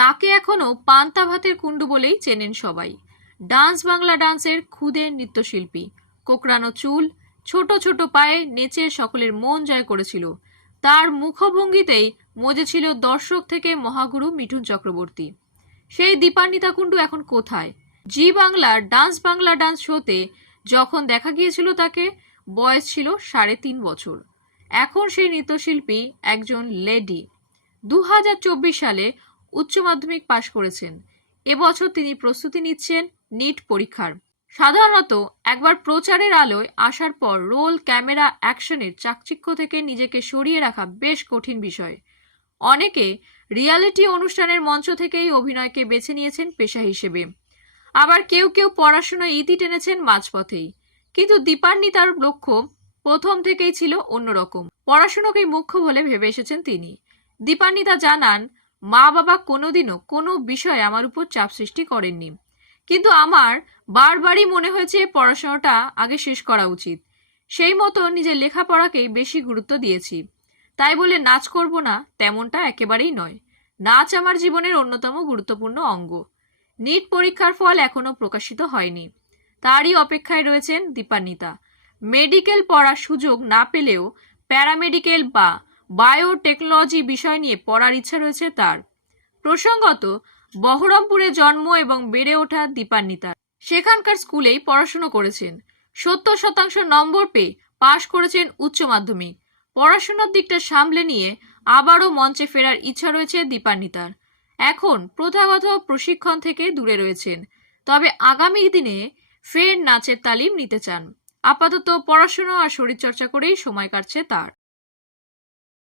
তাকে এখনও পান্তা ভাতের কুণ্ডু বলেই চেনেন সবাই। ডান্স বাংলা ডান্সের খুদে নৃত্যশিল্পী। কোকড়ানো চুল, ছোট ছোট পায়ে নেচে সকলের মন জয় করেছিল। তার মুখভঙ্গিতেই মজেছিল দর্শক থেকে মহাগুরু মিঠুন চক্রবর্তী। সেই দীপান্বিতা কুণ্ডু এখন কোথায়? জি বাংলার ডান্স বাংলা ডান্স শোতে যখন দেখা গিয়েছিল তাকে, বয়স ছিল সাড়ে তিন বছর। এখন সেই নৃত্যশিল্পী একজন লেডি। দু হাজার চব্বিশ সালে উচ্চ মাধ্যমিক পাশ করেছেন। এবছর তিনি প্রস্তুতি নিচ্ছেন নিট পরীক্ষার। সাধারণত একবার প্রচারের আলোয় আসার পর রোল, ক্যামেরা, অ্যাকশনের চাকচিক্য থেকে নিজেকে সরিয়ে রাখা বেশ কঠিন বিষয়। অনেকে রিয়ালিটি অনুষ্ঠানের মঞ্চ থেকেই অভিনয়কে বেছে নিয়েছেন পেশা হিসেবে। আবার কেউ কেউ পড়াশোনায় ইতি টেনেছেন মাঝপথেই। কিন্তু দীপান্বিতার লক্ষ্য প্রথম থেকেই ছিল অন্যরকম। পড়াশোনাকেই মুখ্য বলে ভেবে এসেছেন তিনি। দীপান্বিতা জানান মা বাবা কোনোদিনও কোনো বিষয়ে আমার উপর চাপ সৃষ্টি করেননি। কিন্তু আমার বারবারই মনে হয়েছে পড়াশোনাটা আগে শেষ করা উচিত। সেই মতো নিজের লেখাপড়াকেই বেশি গুরুত্ব দিয়েছি। তাই বলে নাচ করব না তেমনটা একেবারেই নয়। নাচ আমার জীবনের অন্যতম গুরুত্বপূর্ণ অঙ্গ। নিট পরীক্ষার ফল এখনও প্রকাশিত হয়নি। তারই অপেক্ষায় রয়েছেন দীপান্বিতা। মেডিকেল পড়ার সুযোগ না পেলেও প্যারামেডিকেল বা বায়োটেকনোলজি বিষয় নিয়ে পড়ার ইচ্ছা রয়েছে তার। প্রসঙ্গত, বহরমপুরে জন্ম এবং বেড়ে ওঠা দীপান্বিতার সেখানকার স্কুলেই পড়াশুনো করেছেন। সত্তর শতাংশ নম্বর পেয়ে পাশ করেছেন উচ্চ মাধ্যমিক। পড়াশোনার দিকটা সামলে নিয়ে আবারও মঞ্চে ফেরার ইচ্ছা রয়েছে দীপান্বিতার। এখন প্রথাগত প্রশিক্ষণ থেকে দূরে রয়েছেন। তবে আগামী দিনে ফের নাচের তালিম নিতে চান। আপাতত পড়াশোনা আর শরীরচর্চা করেই সময় কাটছে তার।